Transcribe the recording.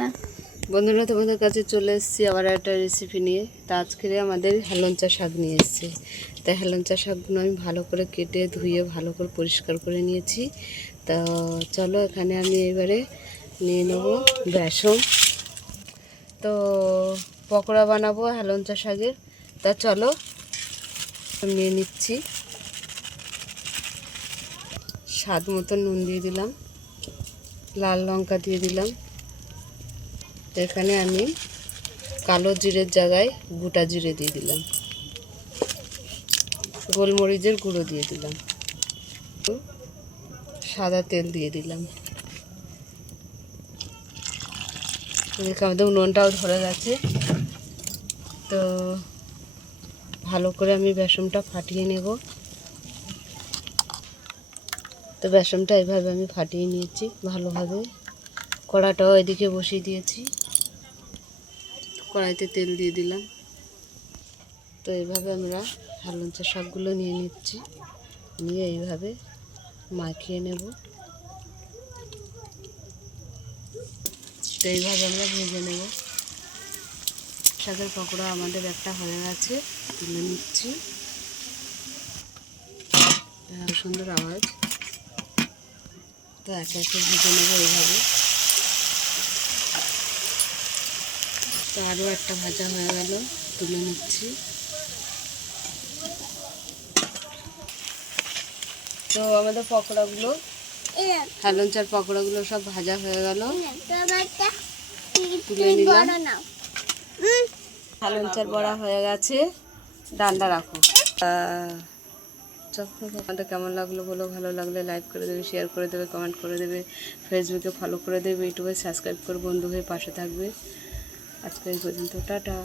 না। বন্ধুরা, তোমাদের কাছে চলে এসেছি আবার একটা রেসিপি নিয়ে। তা আজকে আমাদের হেলেঞ্চা শাক নিয়ে এসেছি। তাই হেলেঞ্চা শাকগুলো আমি ভালো করে কেটে ধুয়ে ভালো করে পরিষ্কার করে নিয়েছি। তা চলো, এখানে আমি এবারে নিয়ে নেব বেসন। তো পকোড়া বানাবো হেলেঞ্চা শাকের। তা চলো নিয়ে নিচ্ছি। স্বাদ মতো নুন দিয়ে দিলাম, লাল লঙ্কা দিয়ে দিলাম। এখানে আমি কালো জিরের জায়গায় গোটা জিরে দিয়ে দিলাম, গোলমরিচের গুঁড়ো দিয়ে দিলাম, সাদা তেল দিয়ে দিলাম। আমাদের উনুনটাও ধরে গেছে। তো ভালো করে আমি বেসনটা ফাটিয়ে নেব। তো বেসনটা এইভাবে আমি ফাটিয়ে নিয়েছি ভালোভাবে। কড়াটাও এদিকে বসিয়ে দিয়েছি, কড়াইতে তেল দিয়ে দিলাম। তো এইভাবে আমরা হেলেঞ্চা শাকগুলো নিয়ে নিচ্ছি, নিয়ে এইভাবে মাখিয়ে নেব। তো এইভাবে আমরা ভেজে নেব। শাকের পকোড়া আমাদের একটা হয়ে গেছে, তুলে নিচ্ছি। সুন্দর আওয়াজ। তো একে একে ভেজে নেব এইভাবে। তো আরও একটা ভাজা হয়ে গেল, তুলে নিচ্ছি। তো আমাদের পকোড়াগুলো, হেলেঞ্চার পকোড়াগুলো সব ভাজা হয়ে গেল, তুলে নিলাম। হেলেঞ্চার বড়া হয়ে গেছে, ডান্ডা রাখো। আপনাদের কেমন লাগলো বলো। ভালো লাগলে লাইক করে দেবে, শেয়ার করে দেবে, কমেন্ট করে দেবে, ফেসবুকে ফলো করে দেবে, ইউটিউবে সাবস্ক্রাইব করে বন্ধু হয়ে পাশে থাকবে। আজকে এই পর্যন্ত, টাটা।